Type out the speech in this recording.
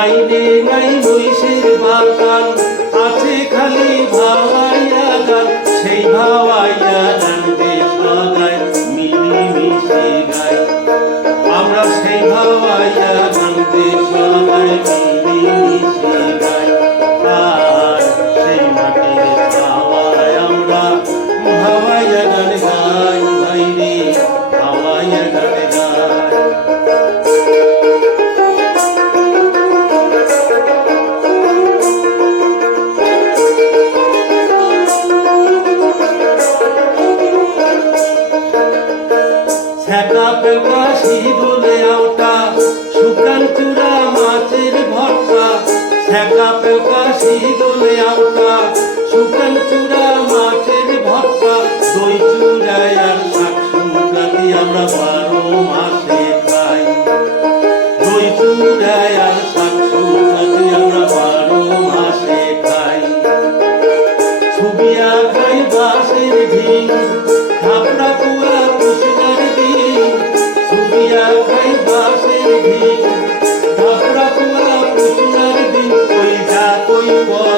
রে নাই মহিষের বাগান আছে খালি ভাবাইয়া গান সেই ভাওয়াইয়া ঠেকা পেঁপা শিবনে আওটা শুকান চূড়া মাছের ভর্তা। ঠেকা পেঁপা শিবনে আওটা শুকান চূড়া মাছের ভর্তা। দই চূড়ায় আর শাক আমরা you want.